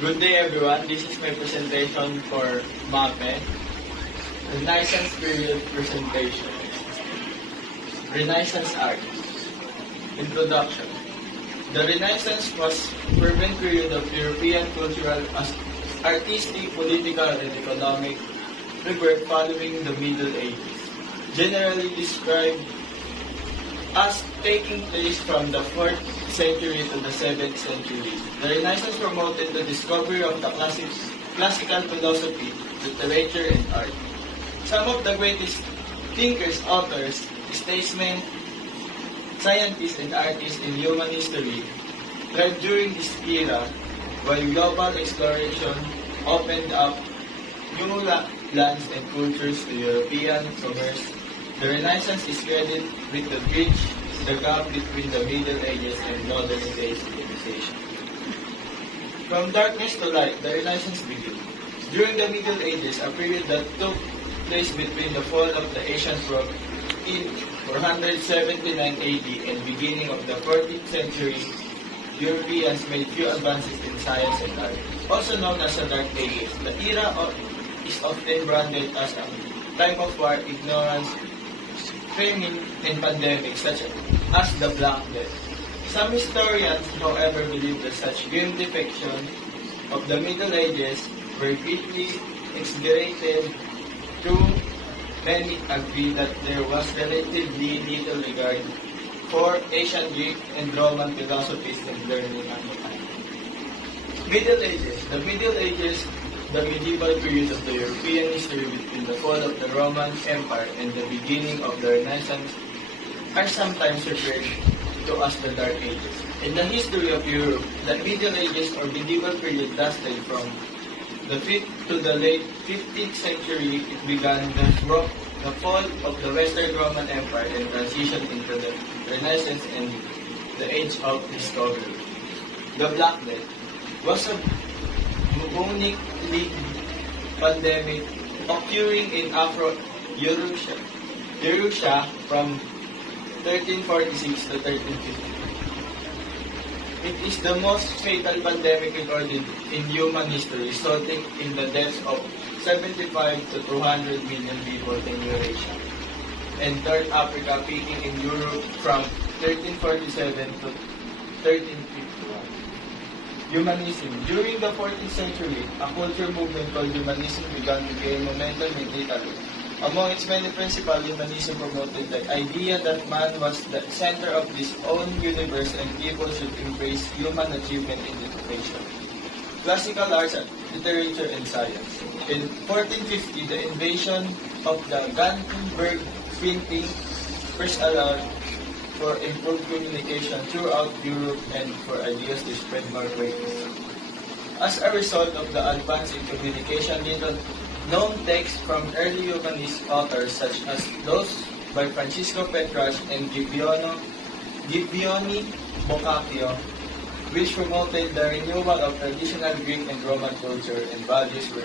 Good day everyone, this is my presentation for MAPE, Renaissance Period Presentation. Renaissance Art. Introduction. The Renaissance was a fervent period of European cultural, artistic, political, and economic rebirth following the Middle Ages, generally described as taking place from the 4th century to the 7th century. The Renaissance promoted the discovery of the classical philosophy, literature, and art. Some of the greatest thinkers, authors, statesmen, scientists, and artists in human history thrived during this era, while global exploration opened up new lands and cultures to European commerce. The Renaissance is credited with the bridge the gap between the Middle Ages and modern day civilization. From darkness to light, the Renaissance began. During the Middle Ages, a period that took place between the fall of the Asian Front in 479 AD and beginning of the 14th century, Europeans made few advances in science and art. Also known as the Dark Ages, the era is often branded as a time of war, ignorance, famine, and pandemics such as the Black Death. Some historians, however, believe that such grim depiction of the Middle Ages were greatly exaggerated, though many agree that there was relatively little regard for ancient Greek and Roman philosophies and learning at the time. Middle Ages. The Middle Ages, the medieval period of the European history between the fall of the Roman Empire and the beginning of the Renaissance, are sometimes referred to as the Dark Ages. In the history of Europe, the Middle Ages or medieval period lasted from the 5th to the late 15th century. It began the fall of the Western Roman Empire and transitioned into the Renaissance and the Age of Discovery. The Black Death was a bubonic plague pandemic occurring in Afro-Eurasia from 1346 to 1350. It is the most fatal pandemic recorded in human history, resulting in the deaths of 75 to 200 million people in Eurasia and North Africa, peaking in Europe from 1347 to 1351. Humanism. During the 14th century, a culture movement called Humanism began to gain momentum in Italy. Among its many principles, Humanism promoted the idea that man was the center of his own universe and people should embrace human achievement in education, classical arts, literature, and science. In 1450, the invasion of the Gutenberg printing first allowed for improved communication throughout Europe and for ideas to spread more quickly. As a result of the advance in communication, little known texts from early humanist authors such as those by Francisco Petrarch and Scipione Boccaccio, which promoted the renewal of traditional Greek and Roman culture and values, were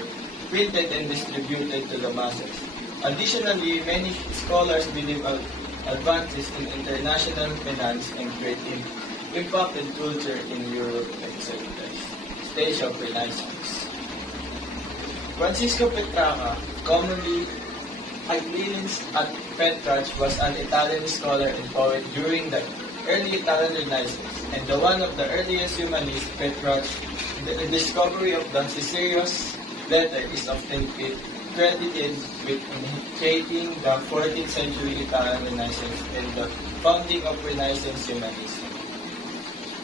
printed and distributed to the masses. Additionally, many scholars believe advances in international finance and trade impacted culture in Europe and stage of Renaissance. Francisco Petrarca, commonly alias at Petrarch, was an Italian scholar and poet during the early Italian Renaissance, and one of the earliest humanists. Petrarch, the discovery of the Cicero's letter is often credited with initiating the 14th century Italian Renaissance and the founding of Renaissance humanism.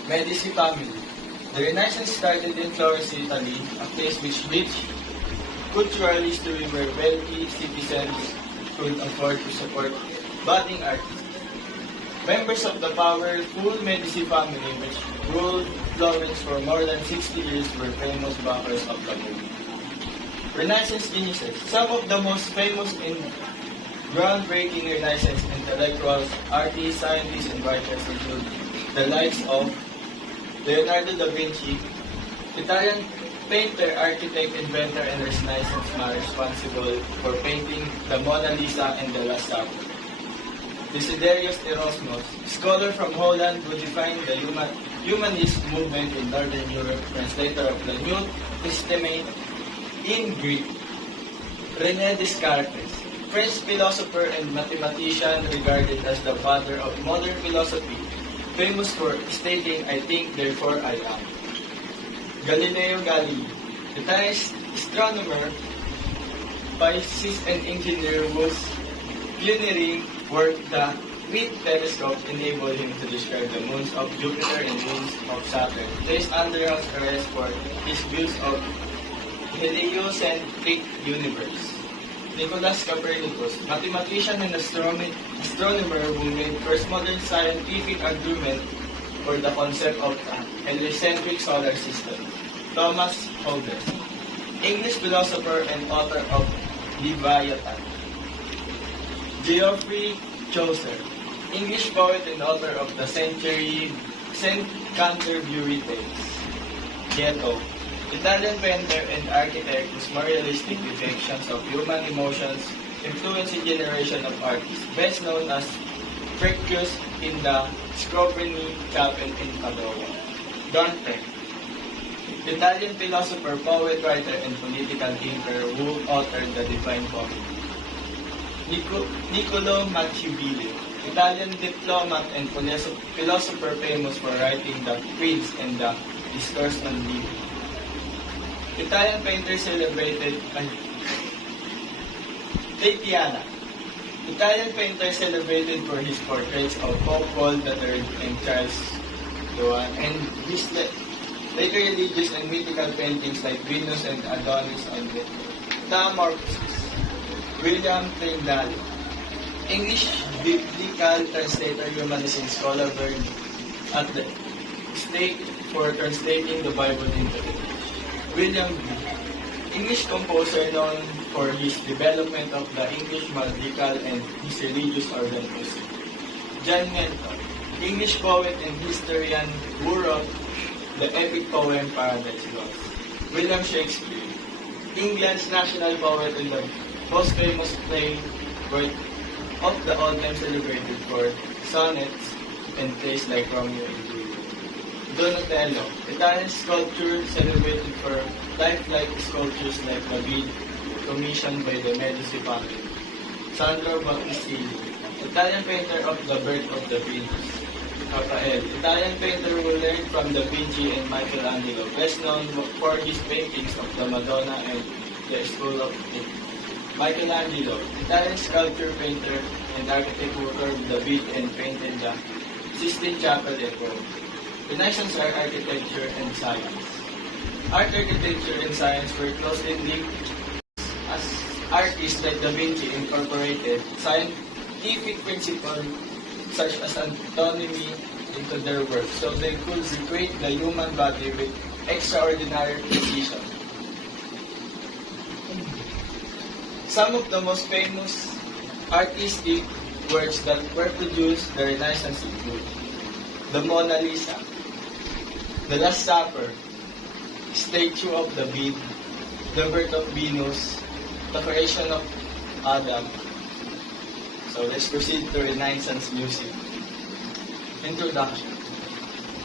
Medici family. The Renaissance started in Florence, Italy, a place which rich cultural history where wealthy citizens could afford to support budding artists. Members of the powerful Medici family, which ruled Florence for more than 60 years, were famous backers of the movement. Renaissance geniuses. Some of the most famous and groundbreaking Renaissance intellectuals, artists, scientists, and writers include the likes of Leonardo da Vinci, Italian painter, architect, inventor, and Renaissance man responsible for painting the Mona Lisa and the Last Supper. Desiderius Erasmus, scholar from Holland who defined the humanist movement in Northern Europe, translator of the New Testament in Greek. René Descartes, French philosopher and mathematician regarded as the father of modern philosophy, famous for stating, "I think, therefore I am." Galileo Galilei, Italian astronomer, physicist and engineer whose pioneering work, the Witt telescope, enabled him to describe the moons of Jupiter and moons of Saturn, placed under house arrest for his views of heliocentric universe. Nicolas Copernicus, mathematician and astronomer who made first modern scientific argument for the concept of the heliocentric solar system. Thomas Hobbes, English philosopher and author of Leviathan. Geoffrey Chaucer, English poet and author of the St. Canterbury Tales. Goethe, Italian painter and architect whose more realistic depictions of human emotions influenced a generation of artists, best known as Fractious in the Scrovegni Chapel in Padua. Dante, Italian philosopher, poet, writer, and political thinker who authored the Divine Comedy. Niccolo Machiavelli, Italian diplomat and philosopher famous for writing The Prince and the Discourse on Living. Italian painter celebrated Tatiana, Italian painter celebrated for his portraits of Pope Paul III and Charles I, and his later religious and mythical paintings like Venus and Adonis and Metamorphosis. William Tyndale, English biblical translator, humanist, and scholar burned at the stake for translating the Bible into English. William Bede, English composer known for his development of the English madrigal and his religious organ music. John Milton, English poet and historian who wrote the epic poem Paradise Lost. William Shakespeare, England's national poet and the most famous playwright of the all time celebrated for sonnets and plays like Romeo and Juliet. Donatello, Italian sculptor celebrated for lifelike sculptures like David, commissioned by the Medici family. Sandro Botticelli, Italian painter of the birth of the Venus. Raphael, Italian painter who learned from Da Vinci and Michelangelo, best known for his paintings of the Madonna and the School of Italy. Michelangelo, Italian sculptor, painter, and architect who carved David and painted the Sistine Chapel in Rome. Renaissance art, architecture, and science. Art, architecture, and science were closely linked as artists like Da Vinci incorporated scientific principles such as anatomy into their work so they could recreate the human body with extraordinary precision. Some of the most famous artistic works that were produced the Renaissance include the Mona Lisa, the Last Supper, Statue of David, the Birth of Venus, the Creation of Adam. So let's proceed to Renaissance music. Introduction.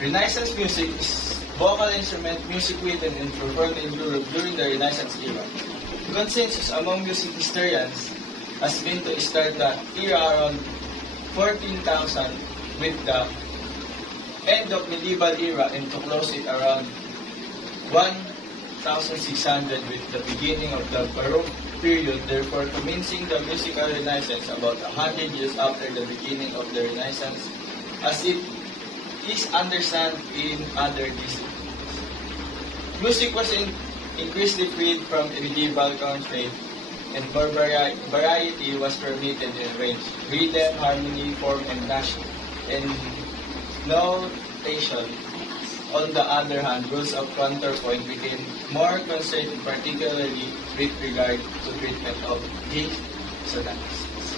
Renaissance music is vocal instrument music written and performed in Europe during the Renaissance era. Consensus among music historians has been to start the era around 14,000 with the end of medieval era and to close it around 1,600 with the beginning of the Baroque period, therefore commencing the musical renaissance about 100 years after the beginning of the Renaissance, as it is understood in other disciplines. Music was increasingly freed from medieval constraint, and more variety was permitted in range, rhythm, harmony, form, and notation. On the other hand, rules of counterpoint became more constrained, particularly with regard to treatment of dissonances.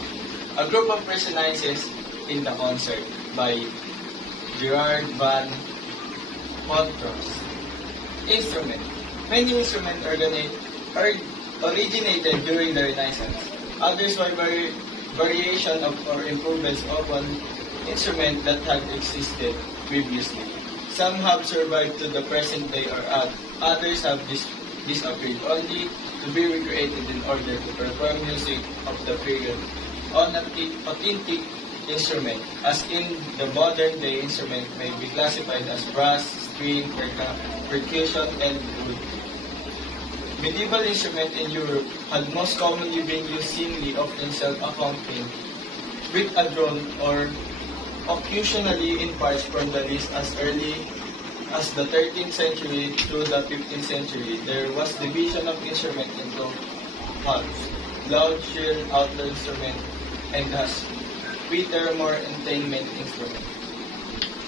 A group of resonances in the concert by Gerard van Montrose. Instrument. Many instruments originated during the Renaissance. Others were variation of or improvements of an instrument that had existed previously. Some have survived to the present day or others have disappeared only to be recreated in order to perform music of the period on authentic instrument, as in the modern day instrument may be classified as brass, string, percussion, and wood. Medieval instruments in Europe had most commonly been used singly, often self-accompanied, with a drone or occasionally in parts from the list as early as the 13th century through the 15th century. There was division of instrument into halves, loud, shrill, outlaw instrument, and as Peter more entertainment instrument.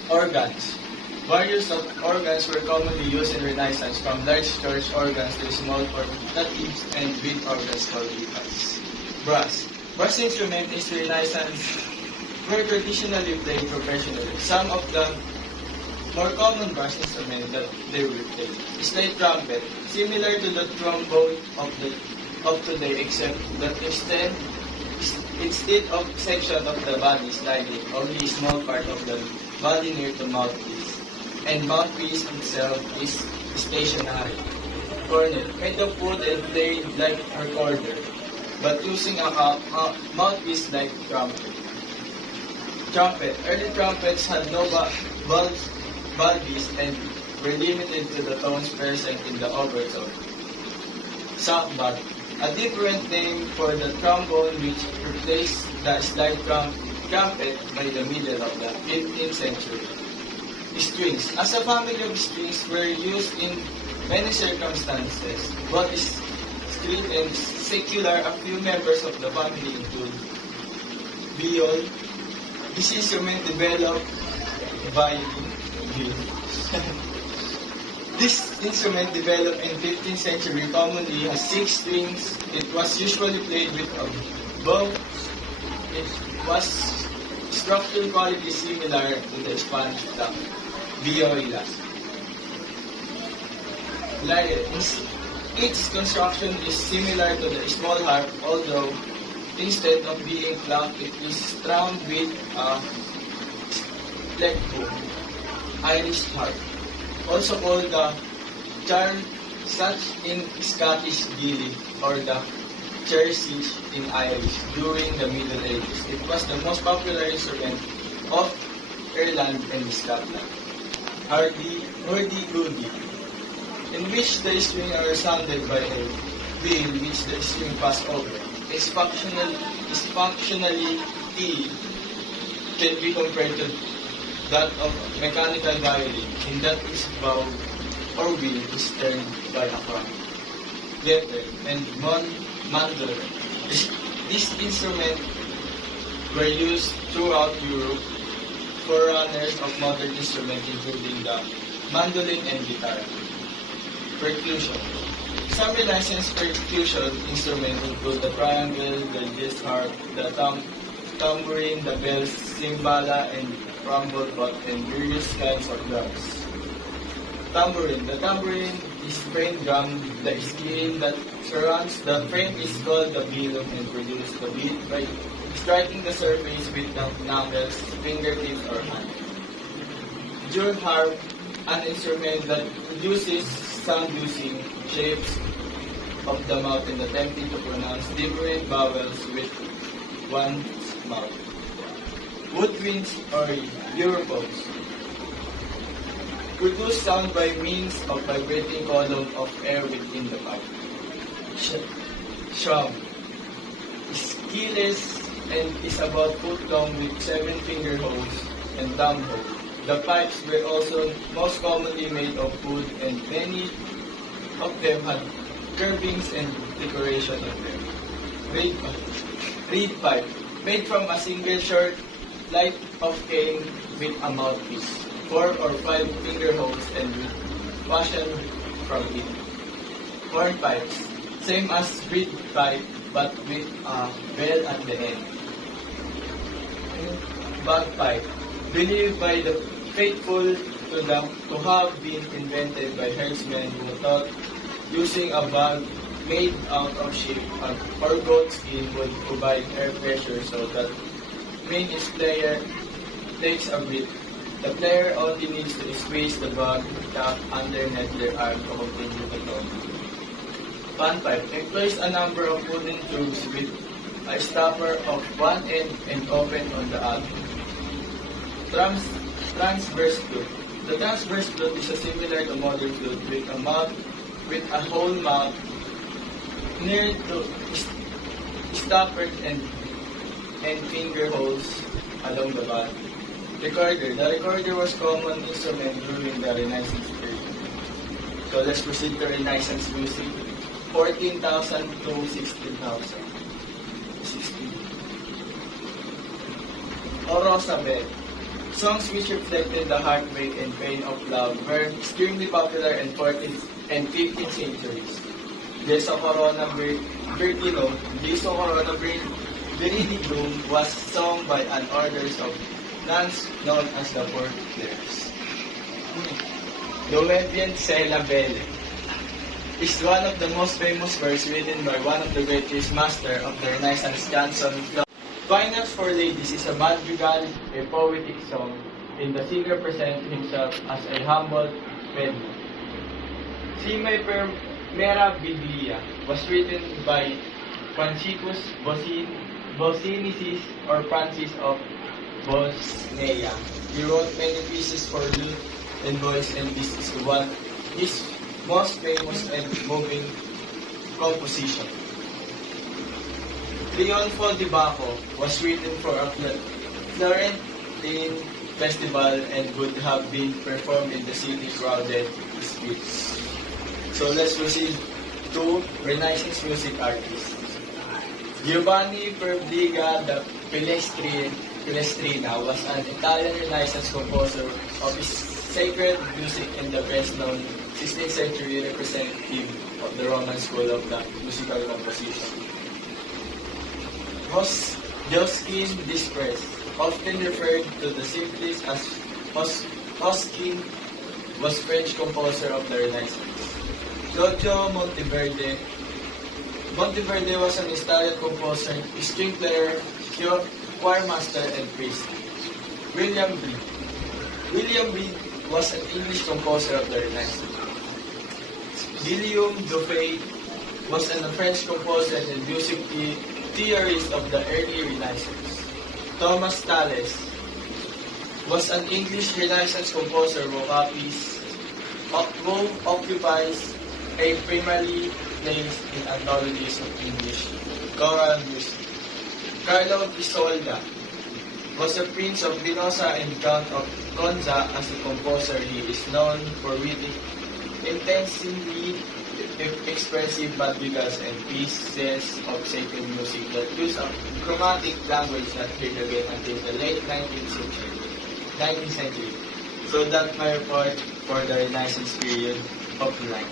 Organs. Various of organs were commonly used in Renaissance, from large church organs to small portatives and big organs called lipas. Brass. Brass instrument in Renaissance were traditionally played professionally. Some of the more common brass instruments that they were played is the trumpet, similar to the trombone of today, except that instead of section of the body sliding, only a small part of the body near the mouthpiece, and mouthpiece itself is stationary. Cornet, made of wood and played like a recorder, but using a mouthpiece like trumpet. Trumpet. Early trumpets had no bulbs and were limited to the tones present in the overtone. Softbat. A different name for the trombone which replaced the slide trumpet by the middle of the 15th century. Strings. As a family of strings were used in many circumstances, both string and secular. A few members of the family include viol. This instrument developed violin. This instrument developed in 15th century commonly has 6 strings. It was usually played with a bow. It was structural quality similar to the Spanish viola. Its construction is similar to the small harp, although instead of being clamped, it is strung with a plectrum, Irish harp, also called the such in Scottish Gaelic or the Chersich in Irish during the Middle Ages. It was the most popular instrument of Ireland and Scotland. Hurdy-gurdy, in which the strings are sounded by a wheel which the string pass over. Its functionality can be compared to that of mechanical violin, in that its bow or wheel is turned by a crank. Getter and mandolin. These instruments were used throughout Europe, forerunners of modern instruments including the mandolin and guitar. Percussion. Some licensed percussion instruments include the triangle, the jazz harp, the tambourine, the bells, cimbala, and rumble, and various kinds of drums. Tambourine. The tambourine is frame drum. The skin that surrounds the frame is called the velum and produces the beat by striking the surface with the knuckles, fingertips, or hand. Jewel harp, an instrument that produces sound using shapes of the mouth and attempting to pronounce different vowels with one's mouth. Woodwinds or europhones produce sound by means of vibrating column of air within the pipe. Shroud is keyless and is about foot long with 7-finger holes and thumb hole. The pipes were also most commonly made of wood, and many of them had carvings and decoration on them. Reed pipe, made from a single short light of cane with a mouthpiece, 4 or 5 finger holes, and with passion from it. Horn pipes, same as reed pipe but with a bell at the end. Bagpipe, believed by the faithful to have been invented by herdsmen who thought using a bag made out of sheep or goat skin would provide air pressure so that when its player takes a breath, The player only needs to squeeze the bag tap underneath their arm to continue the throw. Fun 5. Employs a number of wooden tubes with a stopper of one end and open on the other. Transverse flute. The transverse flute is similar to modern flute with a hole mouth near to stoppered and finger holes along the body. Recorder. The recorder was common instrument during the Renaissance period. So let's proceed to Renaissance music. 14,000 to 16,000. 16. O Rosabel. Songs which reflected the heartbreak and pain of love were extremely popular in 14th and 15th centuries. Jesu Corona Virgino, Jesu Corona Viridicum was sung by an orders of nuns known as the Poor Clares. Novevian Sela Belle is one of the most famous works written by one of the greatest masters of the Renaissance canson. Finals for Ladies is a madrigal, a poetic song, and the singer presents himself as a humble peasant. Si Mera Biblia was written by Franciscus Bosinisis or Francis of Bosnia. He wrote many pieces for lute and voice, and this is one his most famous and moving composition. Trionfo di Bacco was written for a Florentine festival and would have been performed in the city's crowded streets. So let's proceed to Renaissance music artists. Giovanni Perdiga da Palestrina was an Italian Renaissance composer of sacred music and the best-known 16th century representative of the Roman school of the musical composition. Josquin Desprez, often referred to the simplest as Josquin, was French composer of the Renaissance. Giorgio Monteverde was an Italian composer, string player, choir master, and priest. William Reed was an English composer of the Renaissance. Guillaume Dufay was a French composer and music theorist of the early Renaissance. Thomas Tallis was an English Renaissance composer who occupies a primarily place in anthologies of English choral music. Carlo Isolda was a prince of Venosa and count of Gonza. As a composer, he is known for writing intensely expressive madrigals and pieces of sacred music that use a chromatic language that played again until the late 19th century. So that's my report for the Renaissance period of life.